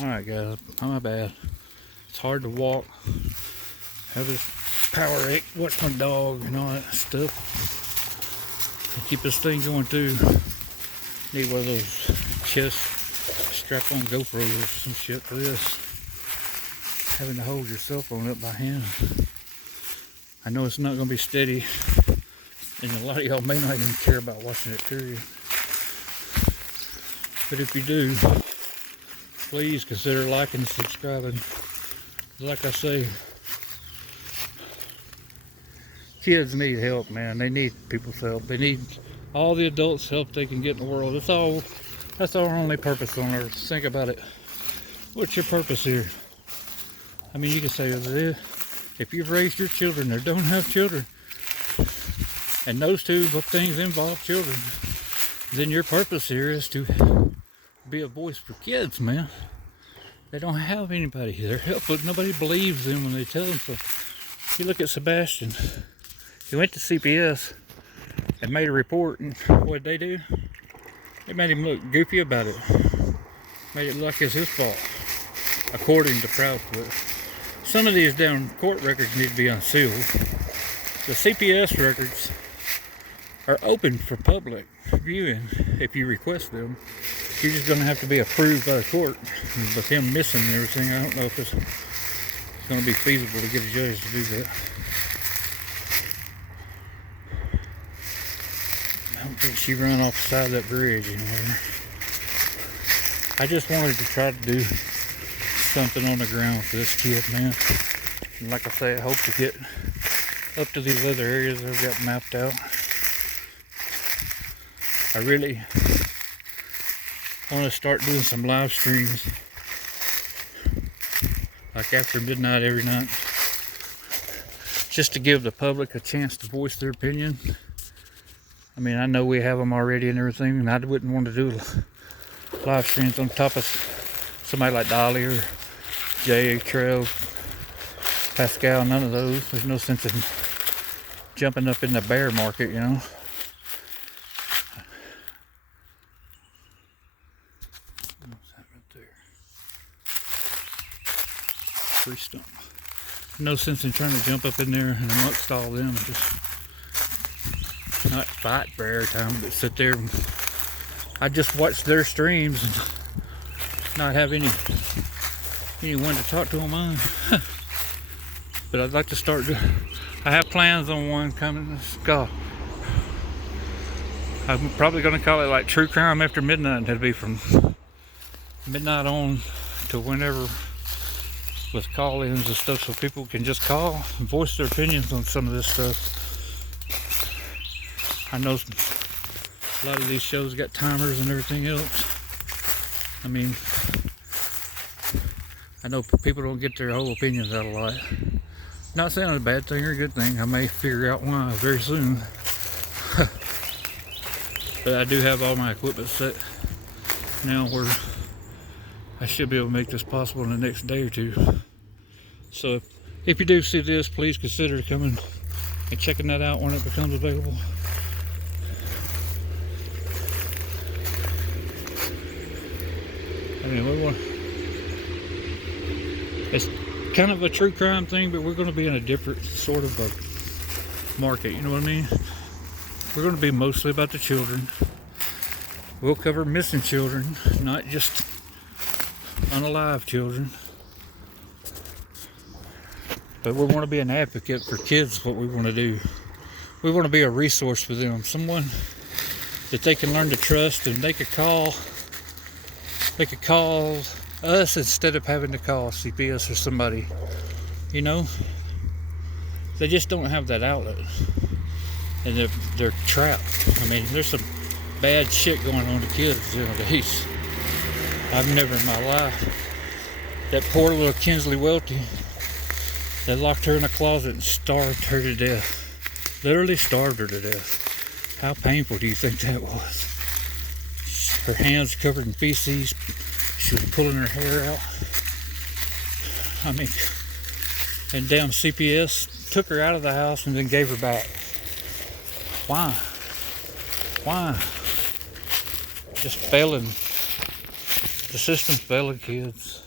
Alright guys, my bad. It's hard to walk. Have this power ache, watch my dog and all that stuff. To keep this thing going too. Need one of those chest strap-on GoPros or some shit for this. Having to hold your cell phone up by hand. I know it's not going to be steady, and a lot of y'all may not even care about watching it, period. But if you do, please consider liking and subscribing. Like I say, kids need help, man. They need people's help. They need all the adults' help they can get in the world. That's our only purpose on earth. Think about it. What's your purpose here? I mean, you can say, if you've raised your children or don't have children, and those two things involve children, then your purpose here is to be a voice for kids, man. They don't have anybody. They're helpless. Nobody believes them when they tell them so. You look at Sebastian. He went to CPS and made a report, and what did they do? They made him look goofy about it. Made it look like it's his fault, according to Proudfoot. Some of these damn court records need to be unsealed. The CPS records are open for public viewing if you request them. You're just going to have to be approved by the court. With him missing and everything, I don't know if it's going to be feasible to get a judge to do that. I don't think she ran off the side of that bridge anywhere. I just wanted to try to do something on the ground for this kid, man. And like I say, I hope to get up to these other areas that I've got mapped out. I really want to start doing some live streams, like after midnight every night, just to give the public a chance to voice their opinion. I mean, I know we have them already and everything, and I wouldn't want to do live streams on top of somebody like Dolly or Jay, Trev, Pascal, none of those. There's no sense in jumping up in the bear market, you know. What's that right there? Tree stump. No sense in trying to jump up in there and amongst all them and just not fight for airtime, but sit there and I just watch their streams and not have anyone to talk to on mine. But I'd like to start. I have plans on one coming. God, I'm probably going to call it like True Crime After Midnight. It'll be from midnight on to whenever, with call-ins and stuff, so people can just call and voice their opinions on some of this stuff. I know a lot of these shows got timers and everything else. I mean, I know people don't get their whole opinions out a lot. Not saying it's a bad thing or a good thing. I may figure out why very soon. But I do have all my equipment set now where I should be able to make this possible in the next day or two. So if you do see this, please consider coming and checking that out when it becomes available. I mean, it's kind of a true crime thing, but we're going to be in a different sort of a market, you know what I mean? We're going to be mostly about the children. We'll cover missing children, not just unalive children. But we want to be an advocate for kids, what we want to do. We want to be a resource for them, someone that they can learn to trust, and they could call us instead of having to call CPS or somebody, you know. They just don't have that outlet, and they're trapped. I mean, there's some bad shit going on to kids nowadays. I've never in my life. That poor little Kinsley Welty, they locked her in a closet and starved her to death. Literally starved her to death. How painful do you think that was? Her hands covered in feces. She was pulling her hair out. I mean, and damn CPS took her out of the house and then gave her back. Why? Just failing. The system's failing kids.